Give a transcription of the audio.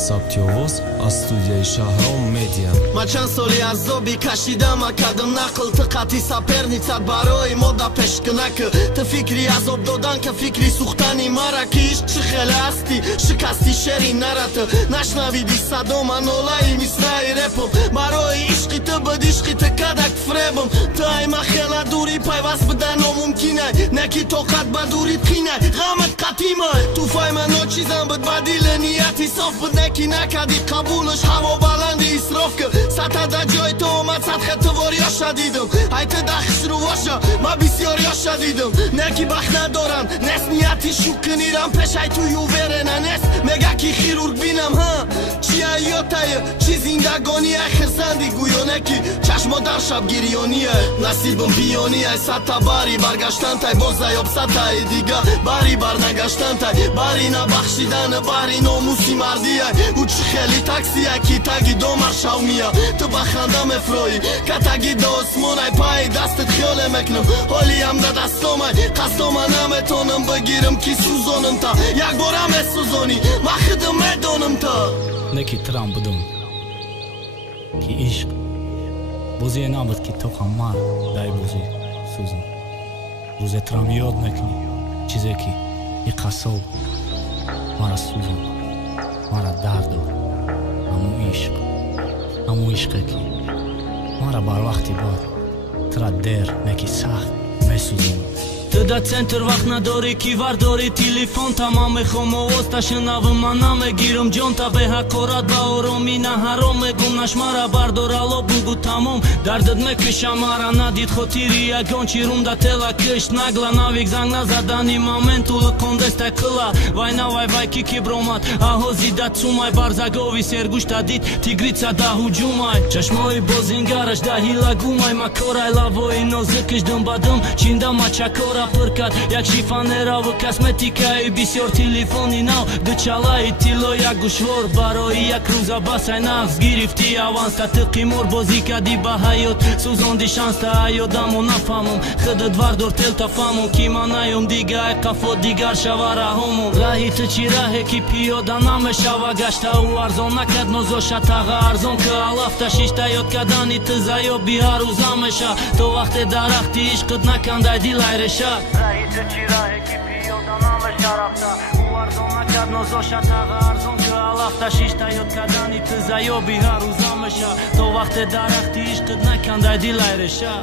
Սաբթյովոս աստուդիայի Շահրամ մեդիան Մա չան սոլի ազոբի կաշիդամ ակադմ նախլ թխատի սապերնիցատ բարոյի մոդա պեշ կնակը Թվիկրի ազոբ դոդանքը ֆիկրի սուխտանի մարակի իշկ չխել աստի շկաստի շերի նարատը Նաշնավիդի սադոմա նոլայի միսրայի ռեպում Բարոյի իշկի տբդ իշկի տկադակ ֆրեբում Թայ մախելա դուրի պայվաս բդանոմ ումքինայ Նեքի տոքատ բադուրի տխինայ Ғամըտ կատիմը Տուֆայ մանոչի զամբդ բադիլը նիյաթի սով բդնեքի նակադի Կաբուլըշ հավո բալանդի իսրովկը Սատադա ջոյ տոմացատ խետվոր յոշա դիդում Այդը դախշրու ոշա մաբիսյոր յոշա դիդում Նեքի բախնադորան Նես նիյաթի շուկն իրան պեշ այդու յուվերենա Նես մեգակի խիրուրգ բինամ Չիա յոտայը Չի զինգագոնի այ խրսանդի գույոնեքի Չաշմոդար շապ գիրիոնի այ Նասիբում բիոնի այ սատաբարի Բարգաշտանթայ բոզայոբ սատայ դիգա Բարի բարնագաշտանթայ Բարինա բախշիդանը բարի նոմուսի մարդի այ Ու չխելի տաքսի այ կիտագի դոմար շավմիա Տբախանդամ է ֆրոյի Կատագի դոսմոն այ պայի դաստը թխյոլ է մեկնում Հոլի ամդա դաստոմ այ Կաստոմանամ է տոնım բգիրım ki suzonım ta Yak boram e suzoni Mahıdım e donım ta Neki tram bıdım Ki ishq Buzi e namët ki toka marë Daj buzi Suzin Buzi tram jod nekni Qizeki I kasov Mara suzin Mara dardo Amu ishq Amu ishqeki Mara bar vakti bar Tra der neki saht Me suzin Tëda centër vakna dori kivar dori telefon Tamam e khomovoz ta shënavë manam e girëm gjonta Beha korat ba oromi na harom e gum nash mara bardoralo bugu tamom Dardët me këshamara na dit khotiri a gjon qirum da tela kësht Nagla navik zang na zadani momentu lë kondes ta këlla Vajna vaj kiki bromat Aho zida cumaj barzagovi sergush ta dit Tigrica da hujumaj Qashmoj bozingarash da hila gumaj Makoraj lavoj no zëkësh dëmbadëm Qinda ma qakora përkat Jak shifanera vë kasmetika I bisjor telefoni nau Dëqala I tilo jak gushvor Baroi jak kruza basaj naf Zgirifti avans ta të kimor Bozika di bahajot Suzon di shans ta ajo damo na famum Khëdët vardor tel ta famum Kima na jom diga e kafot digar shavara homum Rahi të qirahe ki pio dana me shava Gashta u arzon na kad nozo shataga arzon Kë alafta shishta jot kadani të zajo bihar u zamesha To vakte darakti ishkët na kandaj dilaj resha Rahi të qirahe ki pio dana me sharafta U arzon na kad nozo shataga arzon Kë alafta shishta jot kadani të zajo bihar u zamesha To vakte darakti ishkët na kandaj dilaj resha